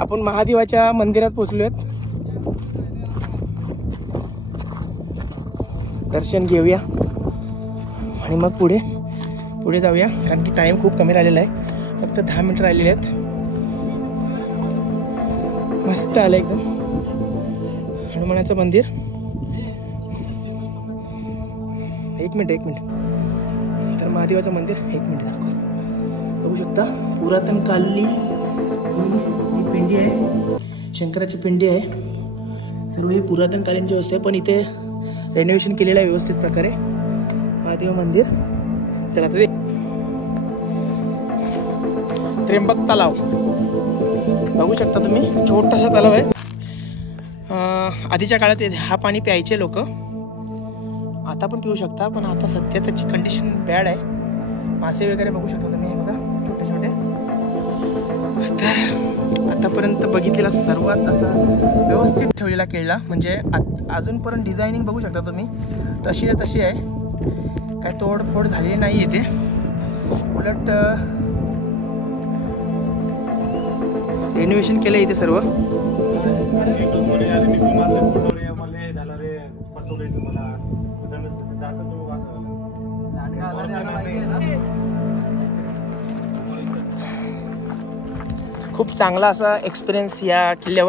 आपण महादेवाच्या मंदिरात पोहोचलोय. दर्शन घेऊया आणि मग पुढे जाऊया, कारण की टाइम खूप कमी राहिलेला आहे. फक्त 10 मिनिट राहिलेले आहेत. मस्त आलं एकदम हनुमानाचं मंदिर. एक मिनिट तर महादेवाचं मंदिर 1 मिनिट दाखवतो. बघू शकता पुरातन काली ही पिंडी आहे, शंकराची पिंडी आहे. सर्व हे पुरातन कालीनची वस्तू आहे, पण इथे रेनोव्हेशन केलेलं आहे व्यवस्थित प्रकारे महादेव मंदिर. चला तर त्र्यंबक तलाव बघू शकता तुम्ही, छोटासा तलाव आहे. आधीच्या काळात हा पाणी प्यायचे लोक, आता पण पिऊ शकता, पण आता सध्या त्याची कंडिशन बॅड आहे. मासे वगैरे बघू शकता तुम्ही, हे बघा छोटे छोटे. तर आतापर्यंत बघितलेला सर्वात असा व्यवस्थित ठेवलेला किल्ला, म्हणजे अजूनपर्यंत डिझायनिंग बघू शकता तुम्ही तशी आहे. काय तोडफोड झालेली नाही इथे, उलट रेनोव्हेशन केलं इथे सर्व. खूप चांगला असा एक्सपिरियन्स या किल्ल्यावर